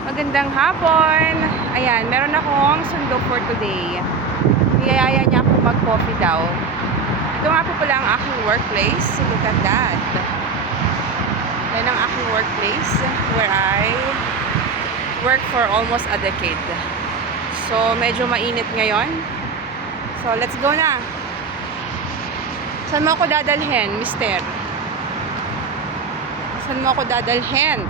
Magandang hapon. Ayan, meron akong sundo for today. Niyayaya niya ako mag-coffee daw. Ito nga po pala ang aking workplace. Look at that. Yan ang aking workplace where I work for almost a decade. So, medyo mainit ngayon. So, let's go na. Saan mo ako dadalhin, mister? Saan mo ako dadalhin?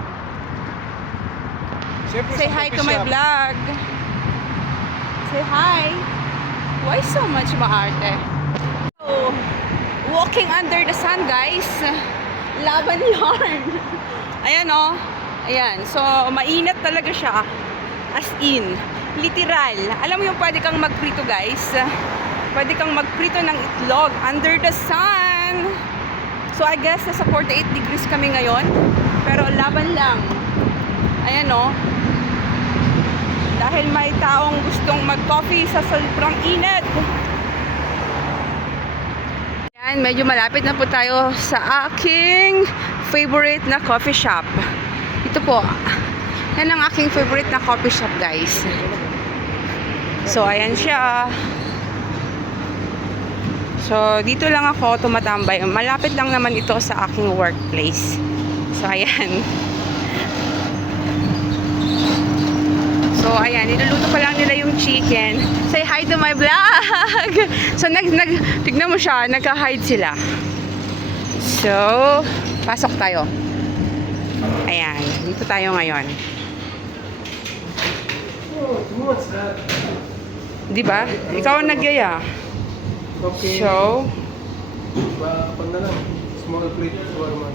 Say hi to my vlog. Say hi. Why so much maarte? So, walking under the sun, guys. Laban yarn. Ayan o. Ayan. So, mainit talaga siya. As in. Literal. Alam mo yung pwede kang magprito, guys. Pwede kang magprito ng itlog under the sun. So, I guess nasa 48 degrees kami ngayon. Pero laban lang. Ayan o. Dahil may taong gustong mag-coffee sa sobrang init. Yan, medyo malapit na po tayo sa aking favorite na coffee shop. Ito po. Yan ang aking favorite na coffee shop, guys. So, ayan siya. So, dito lang ako tumatambay. Malapit lang naman ito sa aking workplace. So, ayan. So, ayan, niluluto pa lang nila yung chicken. Say hi to my vlog! So, tignan mo siya, nagka-hide sila. So, pasok tayo. Ayan, dito tayo ngayon. Di ba? Ikaw ang nagyaya. Okay. So, Pag na lang, small plate shawarma.